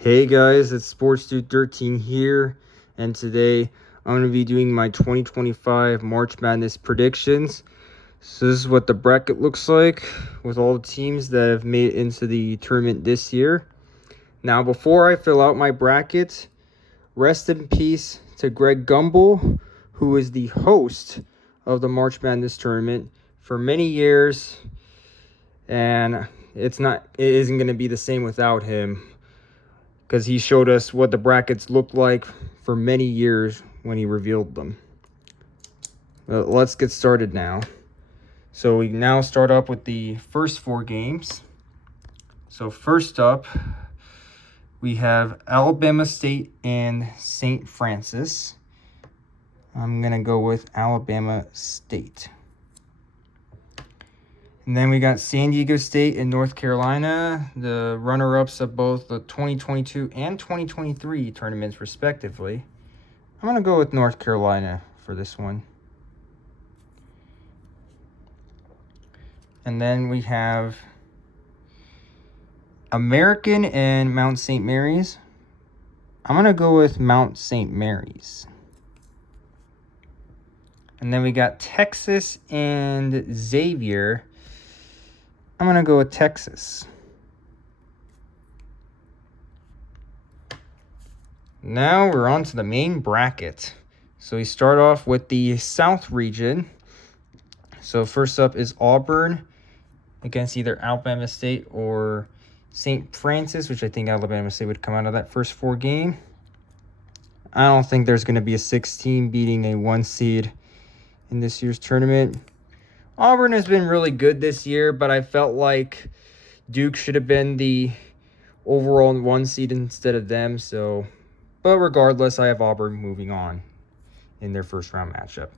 Hey guys, it's Sports Dude 13 here, and today I'm going to be doing my 2025 March Madness predictions. So this is what the bracket looks like with all the teams that have made it into the tournament this year. Now, before I fill out my bracket, rest in peace to Greg Gumbel, who is the host of the March Madness tournament for many years, and it isn't going to be the same without him, because he showed us what the brackets looked like for many years when he revealed them. Let's get started now. So we now start up with the first four games. So first up, we have Alabama State and St. Francis. I'm going to go with Alabama State. And then we got San Diego State and North Carolina, the runner-ups of both the 2022 and 2023 tournaments, respectively. I'm going to go with North Carolina for this one. And then we have American and Mount St. Mary's. I'm going to go with Mount St. Mary's. And then we got Texas and Xavier. I'm going to go with Texas. Now we're on to the main bracket. So we start off with the South region. So first up is Auburn against either Alabama State or St. Francis, which I think Alabama State would come out of that first four game. I don't think there's going to be a 6 team beating a 1 seed in this year's tournament. Auburn has been really good this year, but I felt like Duke should have been the overall 1 seed instead of them. But regardless, I have Auburn moving on in their first round matchup.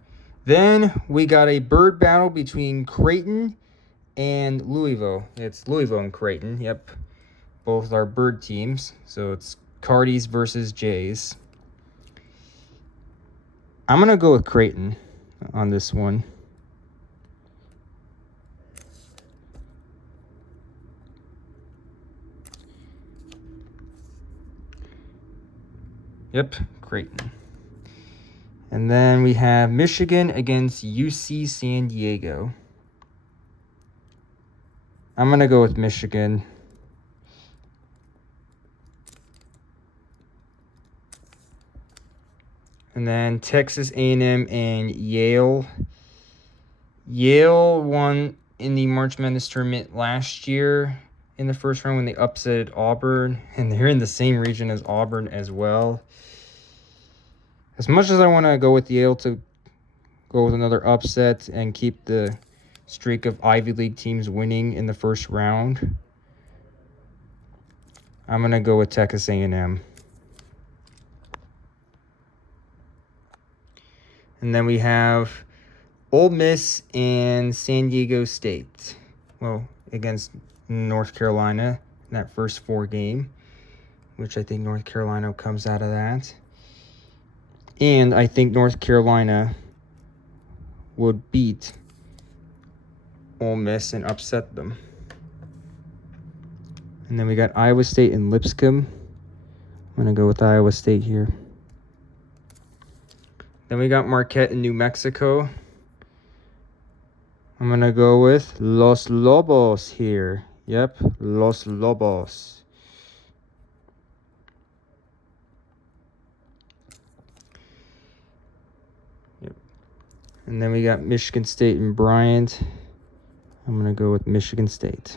Then we got a bird battle between Creighton and Louisville. It's Louisville and Creighton. Yep, both are bird teams. So it's Cardies versus Jays. I'm going to go with Creighton on this one. Yep, Creighton. And then we have Michigan against UC San Diego. I'm going to go with Michigan. And then Texas A&M and Yale. Yale won in the March Madness tournament last year in the first round when they upset Auburn. And they're in the same region as Auburn as well. As much as I want to go with Yale to go with another upset and keep the streak of Ivy League teams winning in the first round, I'm going to go with Texas A&M. And then we have Ole Miss and San Diego State. Well, against North Carolina in that first 4 game, which I think North Carolina comes out of that. And I think North Carolina would beat Ole Miss and upset them. And then we got Iowa State and Lipscomb. I'm going to go with Iowa State here. Then we got Marquette in New Mexico. I'm going to go with Los Lobos here. Yep, Los Lobos. And then we got Michigan State and Bryant. I'm going to go with Michigan State.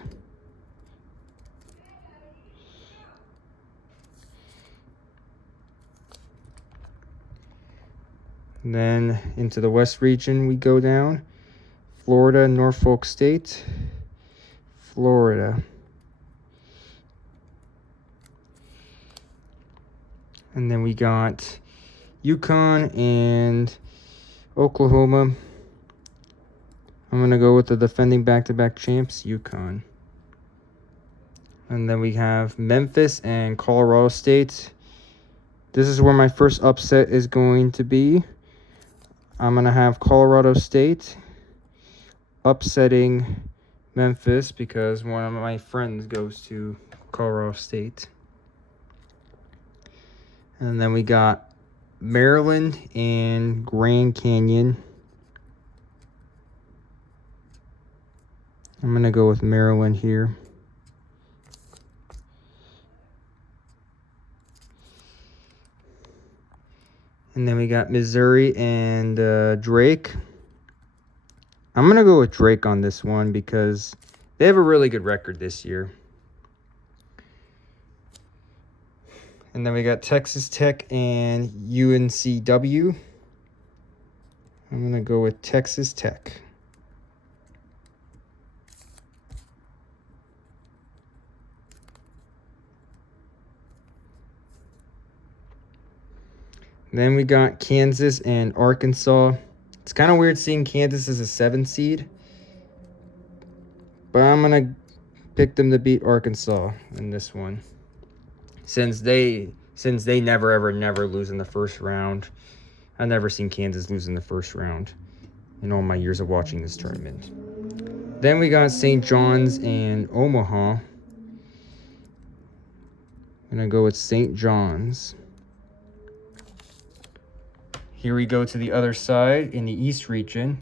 And then into the West region we go down. Florida, Norfolk State. Florida. And then we got UConn and Oklahoma. I'm going to go with the defending back-to-back champs, UConn. And then we have Memphis and Colorado State. This is where my first upset is going to be. I'm going to have Colorado State upsetting Memphis because one of my friends goes to Colorado State. And then we got Maryland and Grand Canyon. I'm going to go with Maryland here. And then we got Missouri and Drake. I'm going to go with Drake on this one because they have a really good record this year. And then we got Texas Tech and UNCW. I'm going to go with Texas Tech. Then we got Kansas and Arkansas. It's kind of weird seeing Kansas as a 7 seed. But I'm going to pick them to beat Arkansas in this one. Since they never lose in the first round. I've never seen Kansas lose in the first round in all my years of watching this tournament. Then we got St. John's and Omaha. I'm going to go with St. John's. Here we go to the other side in the East region.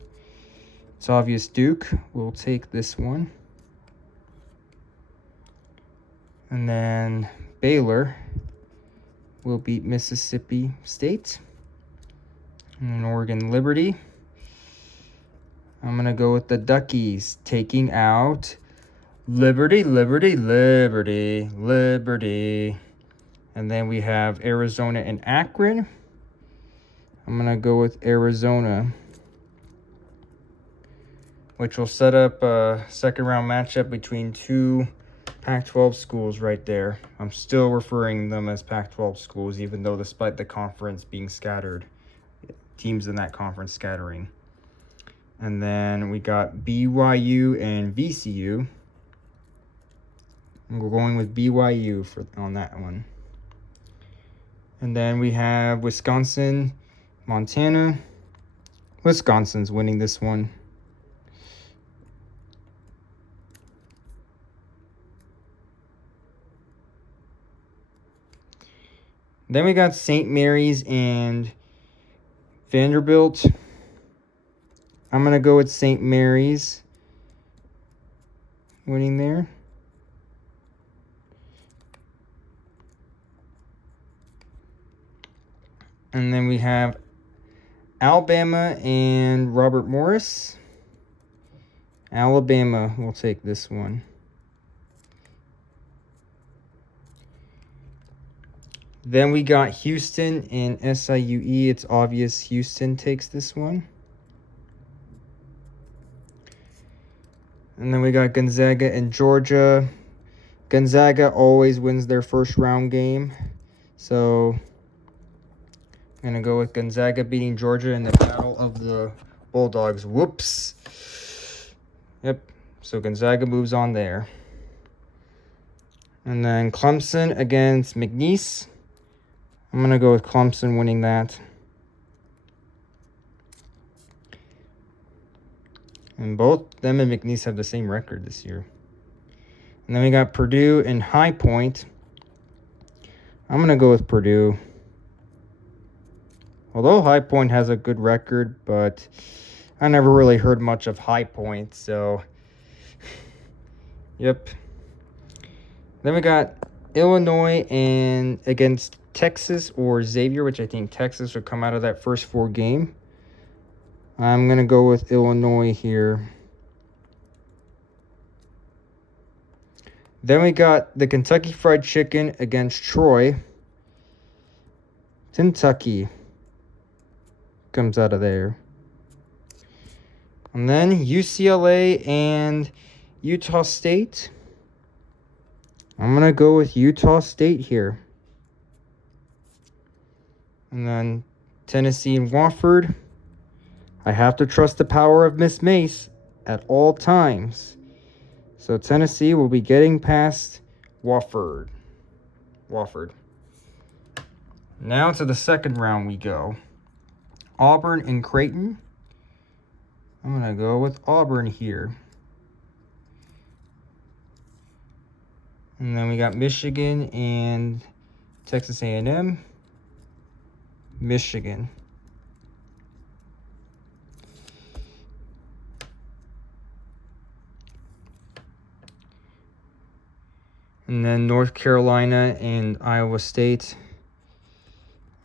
It's obvious Duke will take this one. And then Baylor will beat Mississippi State. And Oregon Liberty. I'm going to go with the Duckies taking out Liberty. And then we have Arizona and Akron. I'm going to go with Arizona, which will set up a second round matchup between two Pac-12 schools right there. I'm still referring them as Pac-12 schools, even though despite the conference being scattered, teams in that conference scattering. And then we got BYU and VCU. We're going with BYU on that one. And then we have Wisconsin, Montana. Wisconsin's winning this one. Then we got St. Mary's and Vanderbilt. I'm going to go with St. Mary's winning there. And then we have Alabama and Robert Morris. Alabama will take this one. Then we got Houston and SIUE. It's obvious Houston takes this one. And then we got Gonzaga and Georgia. Gonzaga always wins their first round game. So I'm going to go with Gonzaga beating Georgia in the Battle of the Bulldogs. Whoops. Yep. So Gonzaga moves on there. And then Clemson against McNeese. I'm going to go with Clemson winning that. And both them and McNeese have the same record this year. And then we got Purdue and High Point. I'm going to go with Purdue. Although High Point has a good record, but I never really heard much of High Point, so yep. Then we got Illinois and against Texas or Xavier, which I think Texas would come out of that first 4 game. I'm going to go with Illinois here. Then we got the Kentucky Fried Chicken against Troy. Kentucky comes out of there. And then UCLA and Utah State. I'm going to go with Utah State here. And then Tennessee and Wofford. I have to trust the power of Miss Mace at all times. So Tennessee will be getting past Wofford. Now to the second round we go. Auburn and Creighton. I'm going to go with Auburn here. And then we got Michigan and Texas A&M. Michigan. And then North Carolina and Iowa State.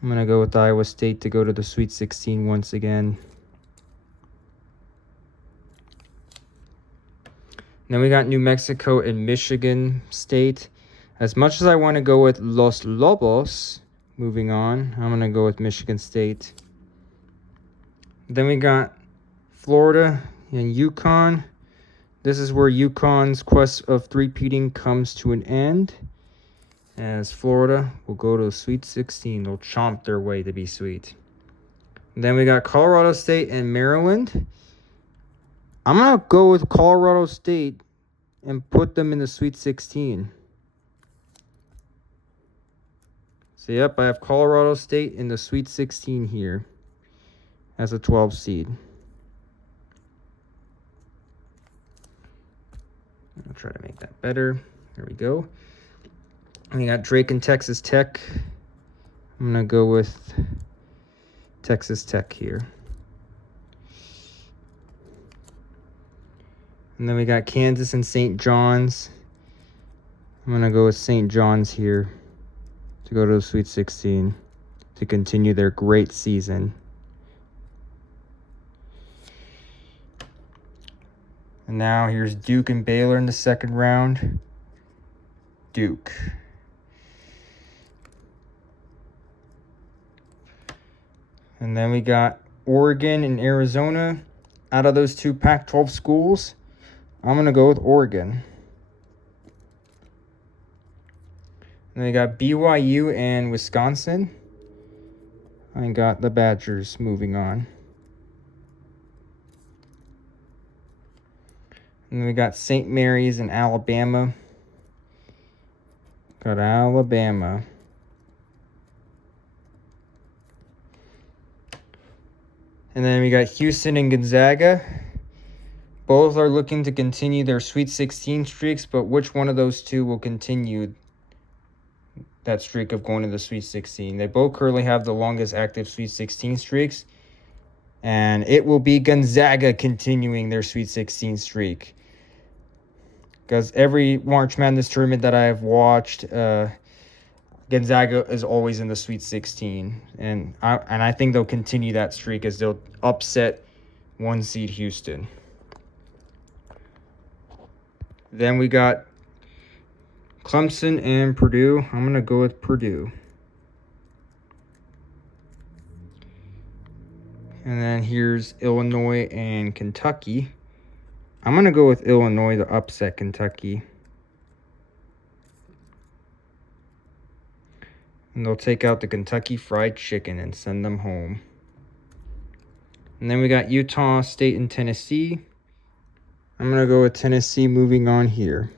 I'm going to go with Iowa State to go to the Sweet 16 once again. Then we got New Mexico and Michigan State. As much as I want to go with Los Lobos, moving on, I'm going to go with Michigan State. Then we got Florida and UConn. This is where UConn's quest of three-peating comes to an end, as Florida will go to the Sweet 16. They'll chomp their way to be sweet. Then we got Colorado State and Maryland. I'm going to go with Colorado State and put them in the Sweet 16. So, yep, I have Colorado State in the Sweet 16 here as a 12 seed. I'll try to make that better. There we go. And we got Drake and Texas Tech. I'm going to go with Texas Tech here. And then we got Kansas and St. John's. I'm going to go with St. John's here to go to the Sweet 16 to continue their great season. And now here's Duke and Baylor in the second round. Duke. And then we got Oregon and Arizona. Out of those two Pac-12 schools, I'm going to go with Oregon. And then we got BYU and Wisconsin. I got the Badgers moving on. And then we got St. Mary's and Alabama. Got Alabama. And then we got Houston and Gonzaga. Both are looking to continue their Sweet 16 streaks, but which one of those two will continue that streak of going to the Sweet 16? They both currently have the longest active Sweet 16 streaks, and it will be Gonzaga continuing their Sweet 16 streak. Because every March Madness tournament that I have watched, Gonzaga is always in the Sweet 16. And I think they'll continue that streak as they'll upset 1 seed Houston. Then we got Clemson and Purdue. I'm going to go with Purdue. And then here's Illinois and Kentucky. I'm going to go with Illinois to upset Kentucky. And they'll take out the Kentucky Fried Chicken and send them home. And then we got Utah State and Tennessee. I'm going to go with Tennessee moving on here.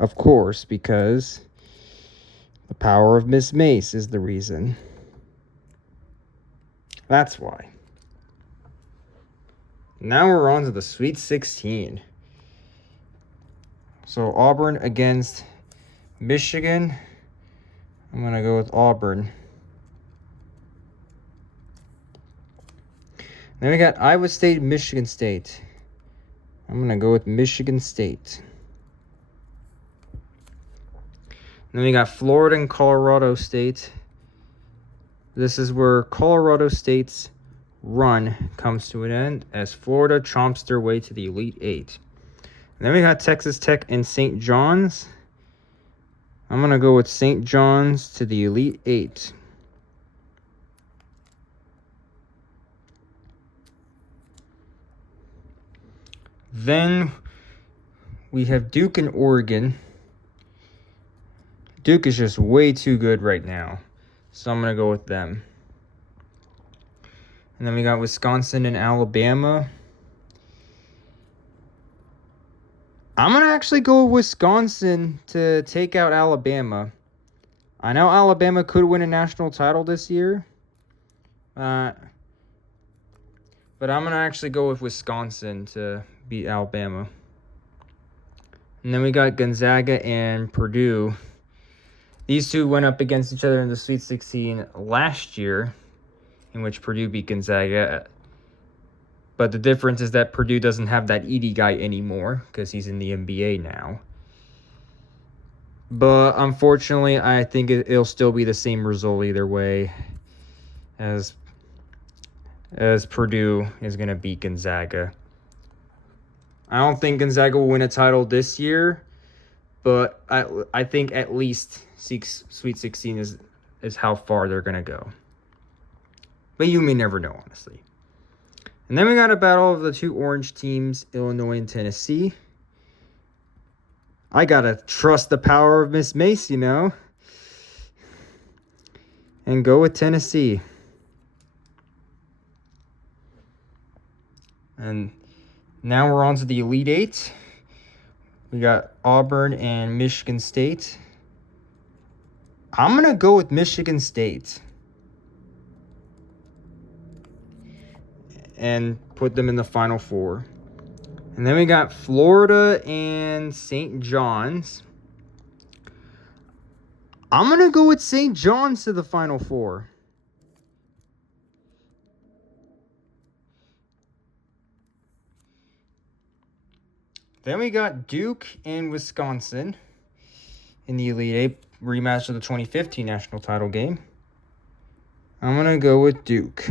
Of course, because the power of Miss Mace is the reason. That's why. Now we're on to the Sweet 16. So Auburn against Michigan. I'm going to go with Auburn. Then we got Iowa State and Michigan State. I'm going to go with Michigan State. Then we got Florida and Colorado State. This is where Colorado State's run comes to an end as Florida chomps their way to the Elite Eight. And then we got Texas Tech and St. John's. I'm going to go with St. John's to the Elite Eight. Then we have Duke and Oregon. Duke is just way too good right now, so I'm going to go with them. And then we got Wisconsin and Alabama. I'm going to actually go with Wisconsin to take out Alabama. I know Alabama could win a national title this year. But I'm going to actually go with Wisconsin to beat Alabama. And then we got Gonzaga and Purdue. These two went up against each other in the Sweet 16 last year. in which Purdue beat Gonzaga. But the difference is that Purdue doesn't have that Edey guy anymore because he's in the NBA now. But unfortunately, I think it'll still be the same result either way, as Purdue is going to beat Gonzaga. I don't think Gonzaga will win a title this year, but I think at least Sweet 16 is how far they're going to go. But you may never know, honestly. And then we got a battle of the two orange teams, Illinois and Tennessee. I got to trust the power of Miss Mace, and go with Tennessee. And now we're on to the Elite Eight. We got Auburn and Michigan State. I'm going to go with Michigan State and put them in the Final Four. And then we got Florida and St. John's. I'm going to go with St. John's to the Final Four. Then we got Duke and Wisconsin in the Elite Eight rematch of the 2015 national title game. I'm going to go with Duke.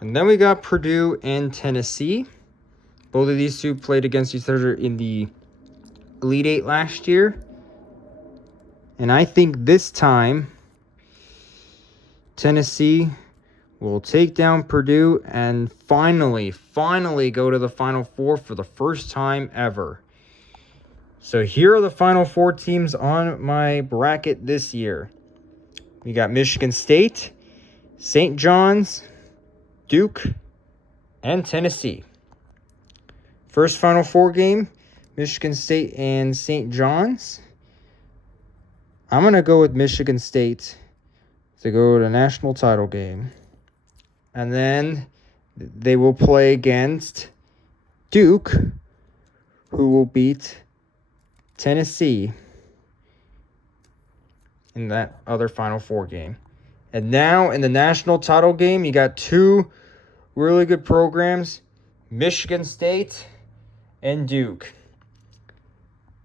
And then we got Purdue and Tennessee. Both of these two played against each other in the Elite Eight last year. And I think this time, Tennessee will take down Purdue and finally go to the Final Four for the first time ever. So here are the Final Four teams on my bracket this year. We got Michigan State, St. John's, Duke, and Tennessee. First Final Four game, Michigan State and St. John's. I'm going to go with Michigan State to go to the national title game. And then they will play against Duke, who will beat Tennessee in that other Final Four game. And now in the national title game, you got two really good programs, Michigan State and Duke.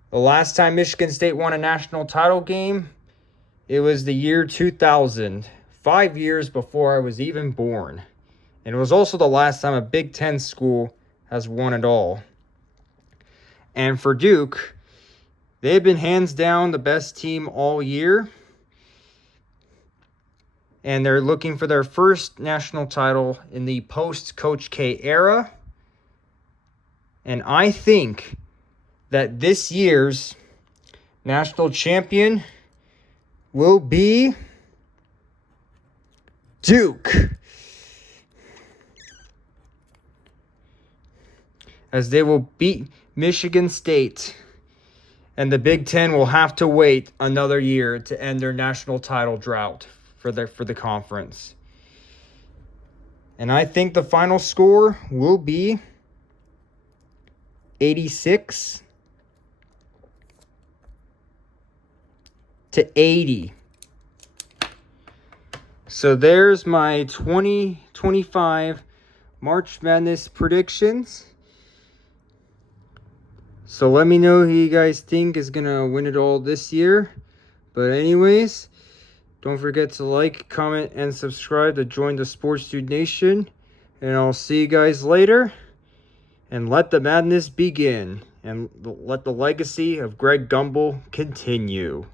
The last time Michigan State won a national title game, it was the year 2000, 5 years before I was even born. And it was also the last time a Big Ten school has won it all. And for Duke, they've been hands down the best team all year. And they're looking for their first national title in the post-Coach K era. And I think that this year's national champion will be Duke, as they will beat Michigan State, and the Big Ten will have to wait another year to end their national title drought for the conference. And I think the final score will be 86-80. So there's my 2025 March Madness predictions. So let me know who you guys think is going to win it all this year. But anyways, don't forget to like, comment, and subscribe to join the Sports Dude Nation. And I'll see you guys later. And let the madness begin. And let the legacy of Greg Gumbel continue.